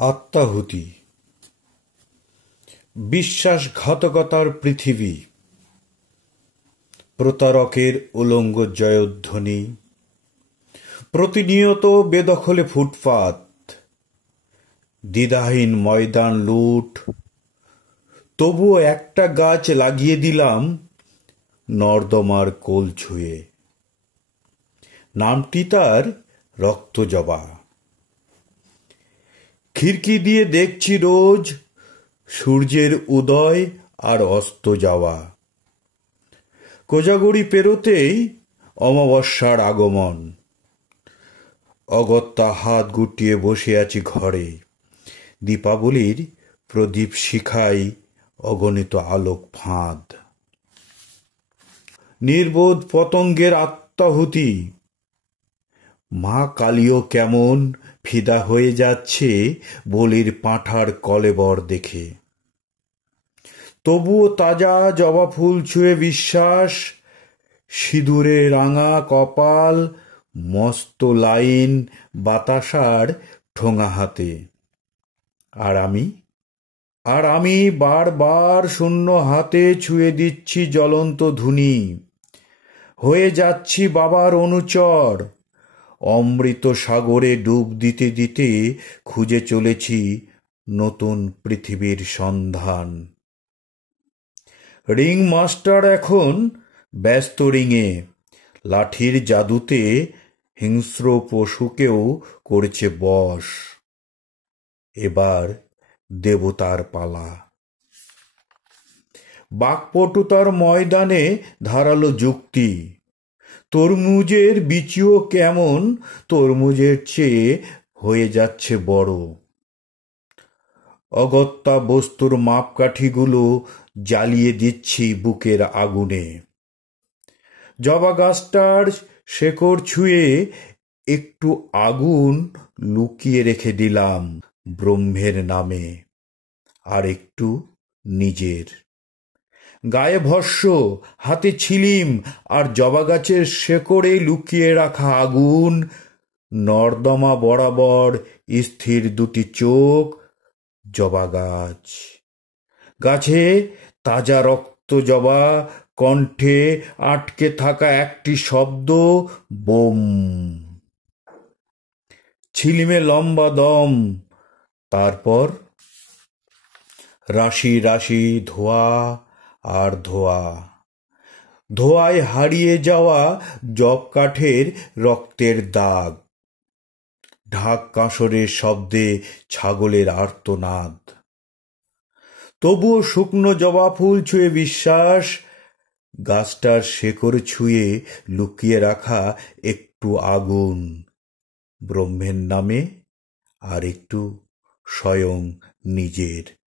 আত্মাহুতি। বিশ্বাসঘাতকতার পৃথিবী, প্রতারকের উলঙ্গ জয়ধ্বনি, প্রতিনিয়ত বেদখলে ফুটপাত, দ্বিধাহীন ময়দান লুট। তবুও একটা গাছ লাগিয়ে দিলাম নর্দমার কোল ছুঁয়ে। নামটি তার রক্তজবা। খিড়কি দিয়ে দেখছি রোজ সূর্যের উদয় আর অস্ত যাওয়া। কোজাগরি পেরোতেই অমাবস্যার আগমন। অগত্যা হাত গুটিয়ে বসে আছি ঘরে। দীপাবলির প্রদীপ শিখায় অগণিত আলোক ফাঁদ। নির্বোধ পতঙ্গের আত্মাহুতি। মা কালীও কেমন ফিদা হয়ে যাচ্ছে বলির পাঁঠার কলেবর দেখে। তবুও তাজা জবা ফুল ছুঁয়ে বিশ্বাস, সিঁদুরে রাঙা কপাল, মস্ত লাইন বাতাসার ঠোঙা হাতে। আর আমি বারবার শূন্য হাতে ছুঁয়ে দিচ্ছি জ্বলন্ত ধুনি। হয়ে যাচ্ছি বাবার অনুচর। অমৃত সাগরে ডুব দিতে দিতে খুঁজে চলেছি নতুন পৃথিবীর সন্ধান। রিং মাস্টার এখন ব্যস্ত রিংয়ে। লাঠির জাদুতে হিংস্র পশুকেও করছে বশ। এবার দেবতার পালা। বাকপটুতার ময়দানে ধারালো যুক্তি। তরমুজের বিচিও কেমন তরমুজের চেয়ে হয়ে যাচ্ছে বড়। অগত্যা বস্তুর মাপকাঠিগুলো জ্বালিয়ে দিচ্ছি বুকের আগুনে। জবা গাছটার শেকড় ছুঁয়ে একটু আগুন লুকিয়ে রেখে দিলাম ব্রহ্মের নামে, আর একটু নিজের। গায়ে ভস্য, হাতে ছিলিম, আর জবা গাছের শেকড়ে লুকিয়ে রাখা আগুন। নর্দমা বরাবর স্থির দুটি চোখ। জবা গাছ, গাছে তাজা রক্ত জবা, কণ্ঠে আটকে থাকা একটি শব্দ, বোম। ছিলিমে লম্বা দম, তারপর রাশি রাশি ধোঁয়া আর ধোঁয়া। ধোঁয়ায় হারিয়ে যাওয়া জব কাঠের রক্তের দাগ। ঢাক কাঁসরের শব্দে ছাগলের আর্তনাদ। তবুও শুকনো জবা ফুল ছুঁয়ে বিশ্বাস, গাছটার শেকড় ছুঁয়ে লুকিয়ে রাখা একটু আগুন ব্রহ্মের নামে, আর একটু স্বয়ং নিজের।